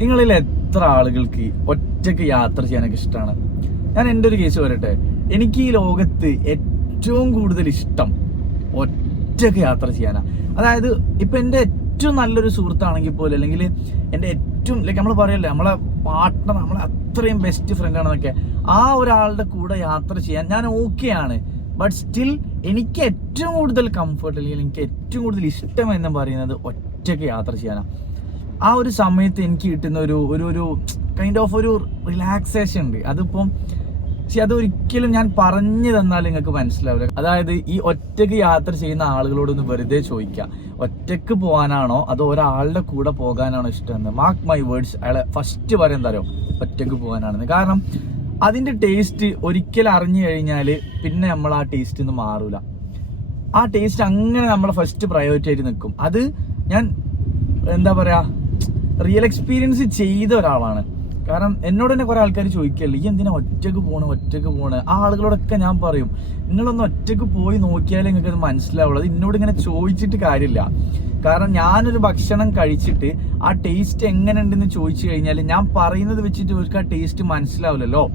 നിങ്ങളിൽ എത്ര ആളുകൾക്ക് ഒറ്റയ്ക്ക് യാത്ര ചെയ്യാനൊക്കെ ഇഷ്ടമാണ് ഞാൻ എന്റെ ഒരു കേസ് പറയട്ടെ. എനിക്ക് ഈ ലോകത്ത് ഏറ്റവും കൂടുതൽ ഇഷ്ടം ഒറ്റയ്ക്ക് യാത്ര ചെയ്യാനാണ് അതായത് ഇപ്പം എന്റെ ഏറ്റവും നല്ലൊരു സുഹൃത്താണെങ്കിൽ പോലും അല്ലെങ്കിൽ എന്റെ ഏറ്റവും ലൈക്ക് നമ്മൾ പറയല്ലേ നമ്മളെ പാർട്ട്ണർ നമ്മളെ അത്രയും ബെസ്റ്റ് ഫ്രണ്ട് ആണെന്നൊക്കെ ആ ഒരാളുടെ കൂടെ യാത്ര ചെയ്യാൻ ഞാൻ ഓക്കെയാണ് ബട്ട് സ്റ്റിൽ എനിക്ക് ഏറ്റവും കൂടുതൽ കംഫർട്ട് അല്ലെങ്കിൽ എനിക്ക് ഏറ്റവും കൂടുതൽ ഇഷ്ടം എന്ന് പറയുന്നത് ഒറ്റയ്ക്ക് യാത്ര ചെയ്യാനാണ് ആ ഒരു സമയത്ത് എനിക്ക് കിട്ടുന്ന ഒരു ഒരു ഒരു കൈൻഡ് ഓഫ് ഒരു റിലാക്സേഷൻ ഉണ്ട്. അതിപ്പം പക്ഷെ അത് ഒരിക്കലും ഞാൻ പറഞ്ഞു തന്നാൽ നിങ്ങൾക്ക് മനസ്സിലാവില്ല. അതായത് ഈ ഒറ്റയ്ക്ക് യാത്ര ചെയ്യുന്ന ആളുകളോടൊന്ന് വെറുതെ ചോദിക്കുക. ഒറ്റയ്ക്ക് പോകാനാണോ അതോ ഒരാളുടെ കൂടെ പോകാനാണോ ഇഷ്ടമെന്ന്? മാർക്ക് മൈ വേർഡ്സ് അയാളെ ഫസ്റ്റ് പറയാൻ തരോ ഒറ്റയ്ക്ക് പോകാനാണെന്ന്. കാരണം അതിന്റെ ടേസ്റ്റ് ഒരിക്കൽ അറിഞ്ഞു കഴിഞ്ഞാൽ പിന്നെ നമ്മൾ ആ ടേസ്റ്റ് ഒന്നും മാറൂല. ആ ടേസ്റ്റ് അങ്ങനെ നമ്മളെ ഫസ്റ്റ് പ്രയോറിറ്റി ആയിട്ട് നിൽക്കും. അത് ഞാൻ എന്താ പറയാ റിയൽ എക്സ്പീരിയൻസ് ചെയ്ത ഒരാളാണ്. കാരണം എന്നോട് തന്നെ കുറെ ആൾക്കാർ ചോദിക്കല്ലേ ഈ എന്തിനാ ഒറ്റയ്ക്ക് പോണ് ഒറ്റയ്ക്ക് പോണ്? ആ ആളുകളോടൊക്കെ ഞാൻ പറയും നിങ്ങളൊന്ന് ഒറ്റയ്ക്ക് പോയി നോക്കിയാലേ നിങ്ങൾക്ക് അത് മനസ്സിലാവുള്ളൂ. അത് എന്നോട് ഇങ്ങനെ ചോദിച്ചിട്ട് കാര്യമില്ല. കാരണം ഞാനൊരു ഭക്ഷണം കഴിച്ചിട്ട് ആ ടേസ്റ്റ് എങ്ങനെ ഉണ്ടെന്ന് ചോദിച്ചു കഴിഞ്ഞാൽ ഞാൻ പറയുന്നത് വെച്ചിട്ട് അവർക്ക് ആ ടേസ്റ്റ് മനസ്സിലാവില്ലല്ലോ.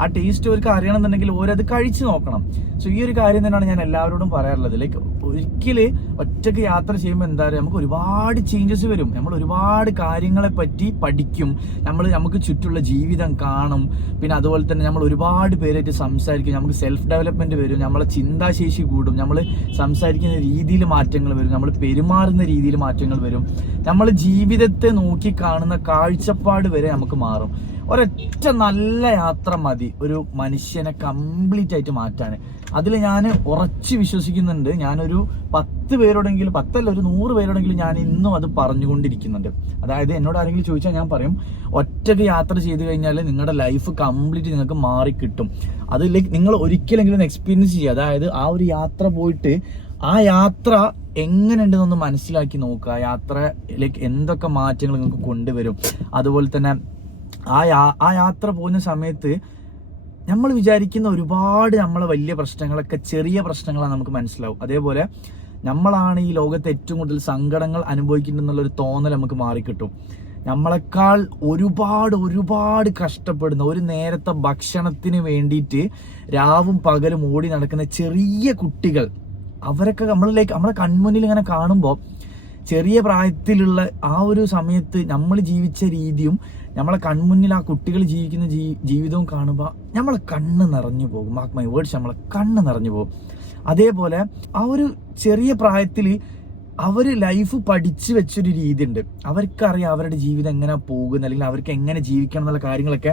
ആ ടേസ്റ്റ് അവർക്ക് അറിയണമെന്നുണ്ടെങ്കിൽ ഓരത് കഴിച്ചു നോക്കണം. സോ ഈ ഒരു കാര്യം തന്നെയാണ് ഞാൻ എല്ലാവരോടും പറയാറുള്ളത്. ലൈക്ക് ഒരിക്കൽ ഒറ്റയ്ക്ക് യാത്ര ചെയ്യുമ്പോൾ എന്താ പറയുക നമുക്ക് ഒരുപാട് ചേഞ്ചസ് വരും. നമ്മൾ ഒരുപാട് കാര്യങ്ങളെ പറ്റി പഠിക്കും. നമ്മൾ നമുക്ക് ചുറ്റുള്ള ജീവിതം കാണും. പിന്നെ അതുപോലെ തന്നെ നമ്മൾ ഒരുപാട് പേരായിട്ട് സംസാരിക്കും. നമുക്ക് സെൽഫ് ഡെവലപ്മെന്റ് വരും. നമ്മളെ ചിന്താശേഷി കൂടും. നമ്മൾ സംസാരിക്കുന്ന രീതിയിൽ മാറ്റങ്ങൾ വരും. നമ്മൾ പെരുമാറുന്ന രീതിയിൽ മാറ്റങ്ങൾ വരും. നമ്മൾ ജീവിതത്തെ നോക്കി കാണുന്ന കാഴ്ചപ്പാട് വരെ നമുക്ക് മാറും. ഒരൊറ്റ നല്ല യാത്ര മതി. ഒരു മനുഷ്യനെ കംപ്ലീറ്റ് ആയിട്ട് മാറ്റാൻ. അതിൽ ഞാൻ ഉറച്ച് വിശ്വസിക്കുന്നുണ്ട്. ഞാനൊരു പത്ത് പേരോടെങ്കിലും പത്തല്ല ഒരു നൂറ് പേരോടെങ്കിലും ഞാൻ ഇന്നും അത് പറഞ്ഞുകൊണ്ടിരിക്കുന്നുണ്ട്. അതായത് എന്നോട് ആരെങ്കിലും ചോദിച്ചാൽ ഞാൻ പറയും ഒറ്റയ്ക്ക് യാത്ര ചെയ്ത് കഴിഞ്ഞാൽ നിങ്ങളുടെ ലൈഫ് കംപ്ലീറ്റ് നിങ്ങൾക്ക് മാറിക്കിട്ടും അത് ലൈക്ക് നിങ്ങൾ ഒരിക്കലെങ്കിലും എക്സ്പീരിയൻസ് ചെയ്യുക. അതായത് ആ ഒരു യാത്ര പോയിട്ട് ആ യാത്ര എങ്ങനെയുണ്ടെന്നൊന്ന് മനസ്സിലാക്കി നോക്കുക. യാത്ര ലൈക്ക് എന്തൊക്കെ മാറ്റങ്ങൾ നിങ്ങൾക്ക് കൊണ്ടുവരും. അതുപോലെ തന്നെ ആ ആ യാത്ര പോകുന്ന സമയത്ത് നമ്മൾ വിചാരിക്കുന്ന ഒരുപാട് നമ്മളെ വലിയ പ്രശ്നങ്ങളൊക്കെ ചെറിയ പ്രശ്നങ്ങളാണ് നമുക്ക് മനസ്സിലാവും. അതേപോലെ നമ്മളാണ് ഈ ലോകത്ത് ഏറ്റവും കൂടുതൽ സങ്കടങ്ങൾ അനുഭവിക്കുന്നുള്ളൊരു തോന്നൽ നമുക്ക് മാറിക്കിട്ടും. നമ്മളെക്കാൾ ഒരുപാട് ഒരുപാട് കഷ്ടപ്പെടുന്ന ഒരു നേരത്തെ ഭക്ഷണത്തിന് വേണ്ടിയിട്ട് രാവും പകലും ഓടി നടക്കുന്ന ചെറിയ കുട്ടികൾ അവരൊക്കെ നമ്മളിലേക്ക് നമ്മളെ കൺമുന്നിൽ ഇങ്ങനെ കാണുമ്പോൾ ചെറിയ പ്രായത്തിലുള്ള ആ ഒരു സമയത്ത് നമ്മൾ ജീവിച്ച രീതിയും നമ്മളെ കൺമുന്നിൽ ആ കുട്ടികൾ ജീവിക്കുന്ന ജീ ജീവിതവും കാണുമ്പോൾ നമ്മളെ കണ്ണ് നിറഞ്ഞു പോകും. മാക് മൈ വേർഡ്സ് നമ്മളെ കണ്ണ് നിറഞ്ഞു പോകും. അതേപോലെ ആ ഒരു ചെറിയ പ്രായത്തിൽ അവർ ലൈഫ് പഠിച്ചു വെച്ചൊരു രീതി ഉണ്ട് അവർക്കറിയാം അവരുടെ ജീവിതം എങ്ങനെ പോകുന്ന അല്ലെങ്കിൽ അവർക്ക് എങ്ങനെ ജീവിക്കണം എന്നുള്ള കാര്യങ്ങളൊക്കെ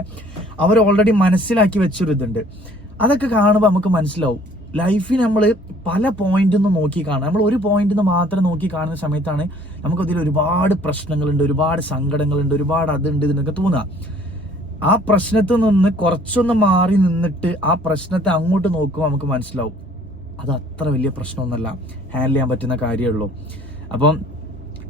അവർ ഓൾറെഡി മനസ്സിലാക്കി വെച്ചൊരു ഇതുണ്ട് അതൊക്കെ കാണുമ്പോൾ നമുക്ക് മനസ്സിലാവും. ലൈഫിൽ നമ്മൾ പല പോയിന്റിൽ നിന്ന് നോക്കി കാണാം. നമ്മൾ ഒരു പോയിന്റിൽ നിന്ന് മാത്രം നോക്കി കാണുന്ന സമയത്താണ് നമുക്ക് അതിൽ ഒരുപാട് പ്രശ്നങ്ങളുണ്ട് ഒരുപാട് സങ്കടങ്ങളുണ്ട് ഒരുപാട് അതുണ്ട് ഇതിനൊക്കെ തോന്നുക. ആ പ്രശ്നത്തിൽ നിന്ന് കുറച്ചൊന്ന് മാറി നിന്നിട്ട് ആ പ്രശ്നത്തെ അങ്ങോട്ട് നോക്കുമ്പോൾ നമുക്ക് മനസ്സിലാവും. അത് അത്ര വലിയ പ്രശ്നമൊന്നുമല്ല. ഹാൻഡിൽ ചെയ്യാൻ പറ്റുന്ന കാര്യമുള്ളൂ അപ്പം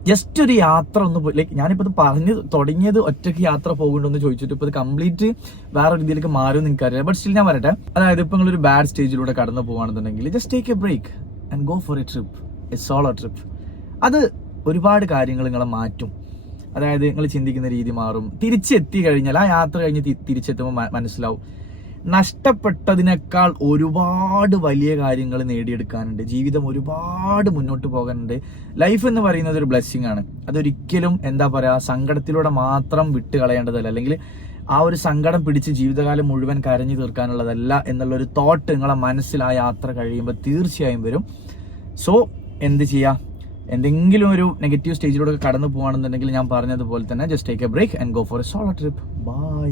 ജസ്റ്റ് ഒരു യാത്ര ഒന്ന് ലൈക്ക് ഞാനിപ്പോൾ ഇത് പറഞ്ഞ് തുടങ്ങിയത് ഒറ്റയ്ക്ക് യാത്ര പോകുന്നുണ്ടെന്ന് ചോദിച്ചിട്ട് ഇപ്പോൾ ഇത് കംപ്ലീറ്റ് വേറെ ഒരു രീതിയിലേക്ക് മാറും എനിക്കറിയാം ബട്ട് സ്റ്റിൽ ഞാൻ പറയട്ടെ. അതായത് ഇപ്പോൾ നിങ്ങളൊരു ബാഡ് സ്റ്റേജിലൂടെ കടന്നു പോകുകയാണെന്നുണ്ടെങ്കിൽ just take a break and go for a trip a solo trip അത് ഒരുപാട് കാര്യങ്ങൾ നിങ്ങളെ മാറ്റും. അതായത് നിങ്ങൾ ചിന്തിക്കുന്ന രീതി മാറും. തിരിച്ചെത്തി കഴിഞ്ഞാൽ ആ യാത്ര കഴിഞ്ഞ് തിരിച്ചെത്തുമ്പോൾ മനസ്സിലാവും. നഷ്ടപ്പെട്ടതിനേക്കാൾ ഒരുപാട് വലിയ കാര്യങ്ങൾ നേടിയെടുക്കാനുണ്ട്. ജീവിതം ഒരുപാട് മുന്നോട്ട് പോകാനുണ്ട്. ലൈഫ് എന്ന് പറയുന്നത് ഒരു ബ്ലെസ്സിങ് ആണ്. അതൊരിക്കലും എന്താ പറയുക സങ്കടത്തിലൂടെ മാത്രം വിട്ട് കളയേണ്ടതല്ല അല്ലെങ്കിൽ ആ ഒരു സങ്കടം പിടിച്ച് ജീവിതകാലം മുഴുവൻ കരഞ്ഞു തീർക്കാനുള്ളതല്ല എന്നുള്ള ഒരു തോട്ട് നിങ്ങളെ മനസ്സിൽ ആ യാത്ര കഴിയുമ്പോൾ തീർച്ചയായും വരും. സോ എന്ത് ചെയ്യുക എന്തെങ്കിലും ഒരു നെഗറ്റീവ് സ്റ്റേജിലൂടെ കടന്നു പോകുകയാണെന്നുണ്ടെങ്കിൽ ഞാൻ പറഞ്ഞതുപോലെ തന്നെ just take a break and go for a solo trip bye